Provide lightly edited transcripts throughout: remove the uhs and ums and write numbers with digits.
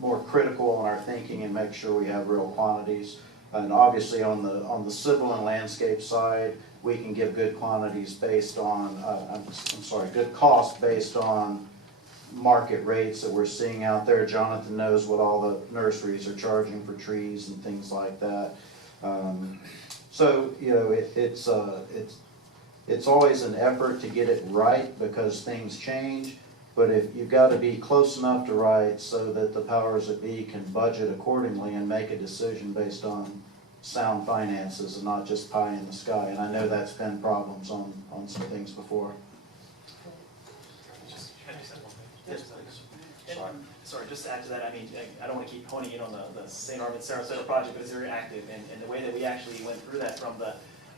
more critical on our thinking and make sure we have real quantities. And obviously on the civil and landscape side, we can give good quantities based on, good cost based on market rates that we're seeing out there. Jonathan knows what all the nurseries are charging for trees and things like that. So you know, it's always an effort to get it right because things change. But if you've got to be close enough to right so that the powers that be can budget accordingly and make a decision based on sound finances and not just pie in the sky. And I know that's been problems on some things before. Yes, please. Sorry, just to add to that, I mean, I don't want to keep honing in on the St. Armand Sarasota project, but it's very active, and the way that we actually went through that from the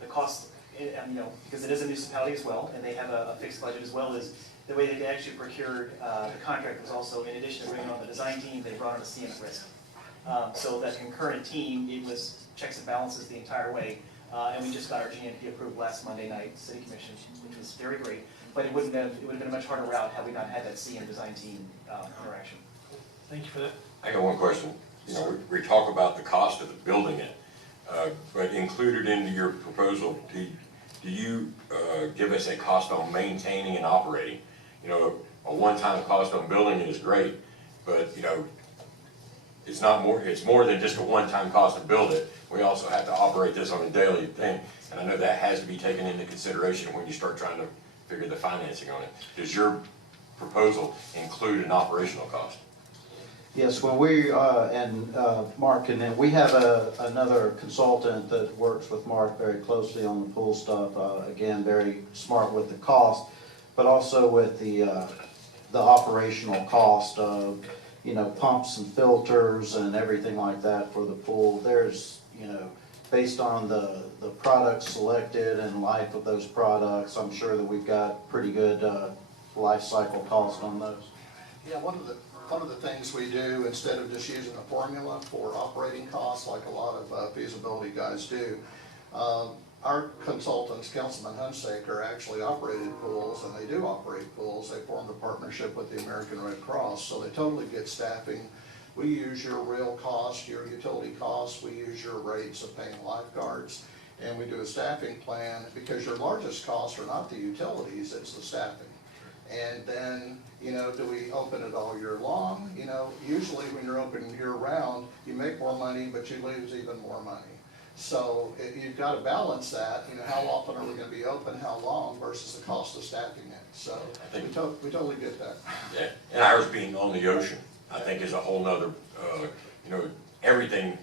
cost, you know, because it is a municipality as well, and they have a fixed budget as well, is the way that they actually procured the contract was also, in addition to bringing on the design team, they brought on a CM risk. So that concurrent team, it was checks and balances the entire way, and we just got our GNP approved last Monday night, City Commission, which was very great. But it would have been a much harder route had we not had that CM design team interaction. Thank you for that. I got one question. You know, we talk about the cost of building it, but included into your proposal, do you give us a cost on maintaining and operating? You know, a one-time cost on building it is great, but you know, it's not more. It's more than just a one-time cost to build it. We also have to operate this on a daily thing, and I know that has to be taken into consideration when you start trying to figure the financing on it. Does your proposal include an operational cost? Yes, when we, Mark, and then we have another consultant that works with Mark very closely on the pool stuff, again, very smart with the cost, but also with the operational cost of, you know, pumps and filters and everything like that for the pool. There's, you know, based on the products selected and life of those products, I'm sure that we've got pretty good life cycle cost on those. Yeah, one of the things we do, instead of just using a formula for operating costs like a lot of feasibility guys do, our consultants, Councilman Hunsaker, actually operated pools, and they do operate pools. They formed a partnership with the American Red Cross, so they totally get staffing. We use your real cost, your utility costs, we use your rates of paying lifeguards, and we do a staffing plan, because your largest costs are not the utilities, it's the staffing. And then, you know, do we open it all year long? You know, usually when you're open year round, you make more money, but you lose even more money. So you've got to balance that, you know, how often are we going to be open, how long, versus the cost of staffing it. So we totally get that. Yeah, and ours being on the ocean, I think is a whole nother, you know, everything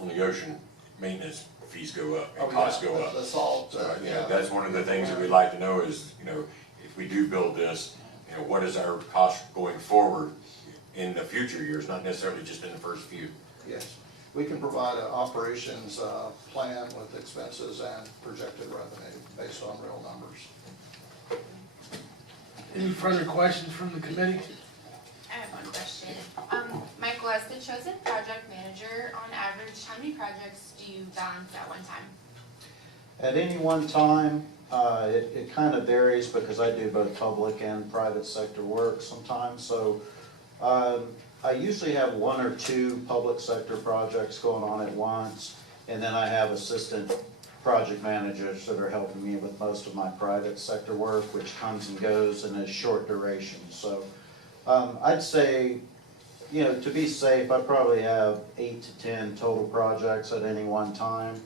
on the ocean, maintenance fees go up and costs go up. The salt, you know, that's one of the things that we'd like to know is, you know, if we do build this, you know, what is our cost going forward in the future years, not necessarily just in the first few. Yes, we can provide an operations plan with expenses and projected revenue based on real numbers. Any further questions from the committee? I have one question. Michael, as the chosen project manager, on average, how many projects do you balance at one time? At any one time, it kind of varies because I do both public and private sector work sometimes. So I usually have one or two public sector projects going on at once, and then I have assistant project managers that are helping me with most of my private sector work, which comes and goes and is short duration. So I'd say, you know, to be safe, I probably have 8 to 10 total projects at any one time.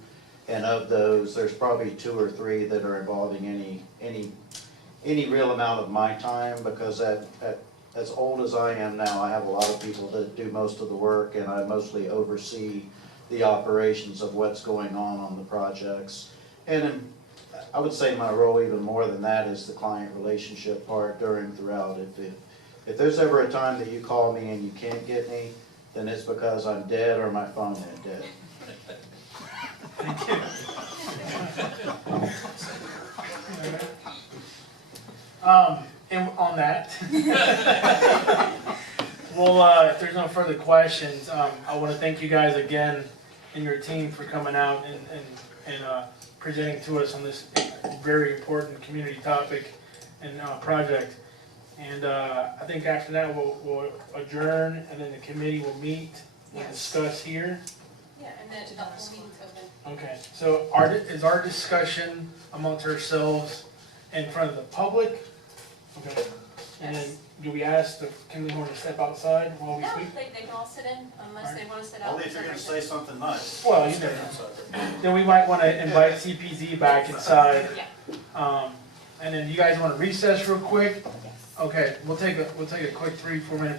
And of those, there's probably 2 or 3 that are involving any real amount of my time, because as old as I am now, I have a lot of people that do most of the work, and I mostly oversee the operations of what's going on the projects. And I would say my role even more than that is the client relationship part throughout. If there's ever a time that you call me and you can't get me, then it's because I'm dead or my phone went dead. Thank you. And on that, well, if there's no further questions, I want to thank you guys again and your team for coming out and presenting to us on this very important community topic and project. And, I think after that, we'll adjourn, and then the committee will meet, we'll Yes. discuss here. Yeah, and then the whole meeting's open. Okay, so is our discussion amongst ourselves in front of the public? Okay, and then do we ask the Kimley Horn to step outside while we No, speak? they can all sit in unless they wanna sit out. Only if you're gonna say something nice. Well, you know, then we might wanna invite CPZ back inside. Yeah. And then you guys wanna recess real quick? Yes. Okay, we'll take a quick 3-4 minute break.